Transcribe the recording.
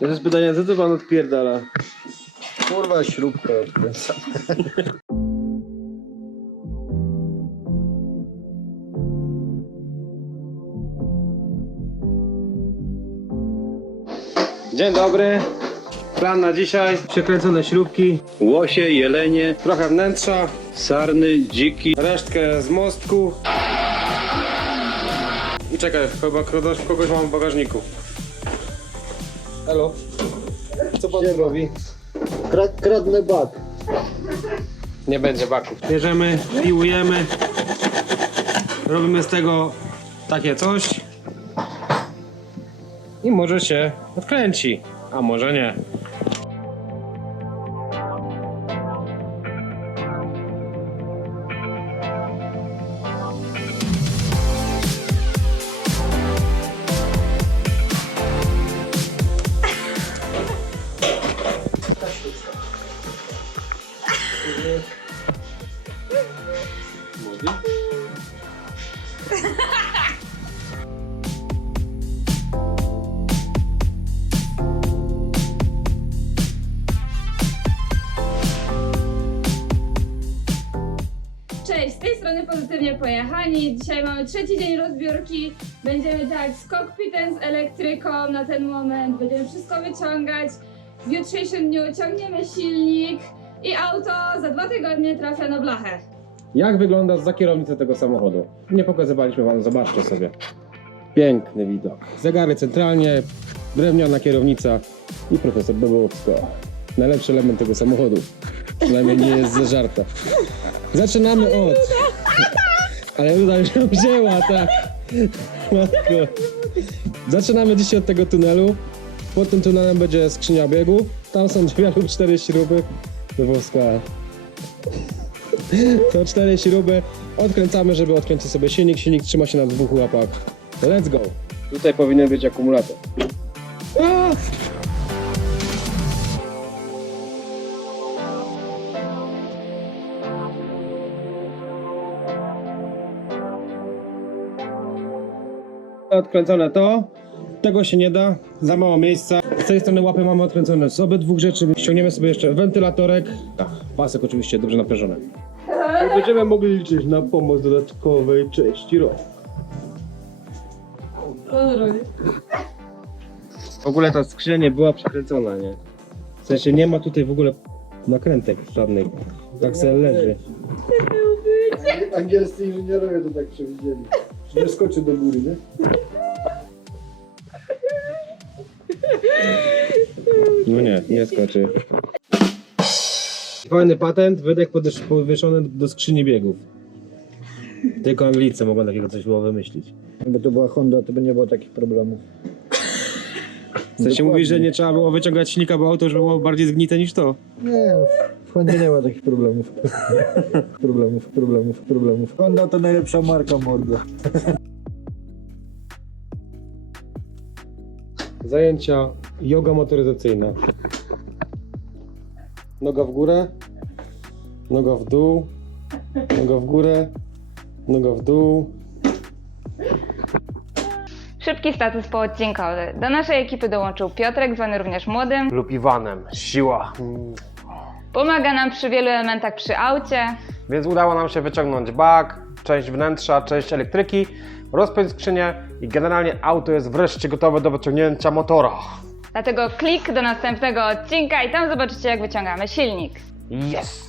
To jest pytanie, co to pan odpierdala? Kurwa, śrubkę odkręcam. Dzień dobry. Plan na dzisiaj. Przekręcone śrubki, Łosie, jelenie, trochę wnętrza, sarny, dziki. resztkę z mostku. I czekaj, chyba kogoś mam w bagażniku. Halo? Co pan tu robi? Kradnę bak. Nie będzie baków. Bierzemy, piłujemy. Robimy z tego takie coś. I może się odkręci, a może nie. Cześć, z tej strony Pozytywnie Pojechani. Dzisiaj mamy trzeci dzień rozbiórki. Będziemy tak z kokpitem, z elektryką na ten moment. Będziemy wszystko wyciągać. W jutrzejszym dniu ciągniemy silnik i auto za 2 tygodnie trafia na blachę. Jak wygląda za kierownicę tego samochodu? Nie pokazywaliśmy wam, zobaczcie sobie. Piękny widok. Zegary centralnie, drewniana kierownica i profesor Bebowska. Najlepszy element tego samochodu. Przynajmniej nie jest ze żarta. Zaczynamy od... Ale uda się wzięła, tak. Matko. Zaczynamy dzisiaj od tego tunelu. Pod tym tunelem będzie skrzynia biegów. Tam są 2 lub 4 śruby. Bebowska. To 4 śruby. Odkręcamy, żeby odkręcić sobie silnik. Silnik trzyma się na 2 łapach. Let's go. Tutaj powinien być akumulator. A! Odkręcone to. Tego się nie da. Za mało miejsca. Z tej strony łapy mamy odkręcone z obydwu rzeczy. Ściągniemy sobie jeszcze wentylatorek. Pasek oczywiście dobrze naprężony. I będziemy mogli liczyć na pomoc dodatkowej części rąk. W ogóle ta skrzynia nie była przekręcona, nie? W sensie nie ma tutaj w ogóle nakrętek żadnych. Tak se leży. Angielscy inżynierowie to tak przewidzieli. Że nie skoczy do góry, nie? No nie skoczy. Fajny patent, wydech podwyższony do skrzyni biegów. Tylko Anglicy mogą takiego coś było wymyślić. Jakby to była Honda, to by nie było takich problemów. W sensie mówisz, że nie trzeba było wyciągać silnika, bo auto już było bardziej zgnite niż to. Nie, w Hondzie nie ma takich problemów. Problemów. Honda to najlepsza marka, mordo. Zajęcia joga motoryzacyjna. Noga w górę, noga w dół, noga w górę, noga w dół. Szybki status poodcinkowy. Do naszej ekipy dołączył Piotrek, zwany również Młodym. Lub Iwanem. Siła. Pomaga nam przy wielu elementach przy aucie. Więc udało nam się wyciągnąć bak, część wnętrza, część elektryki, rozpiąć skrzynię i generalnie auto jest wreszcie gotowe do wyciągnięcia motora. Dlatego klik do następnego odcinka i tam zobaczycie, jak wyciągamy silnik. Yes!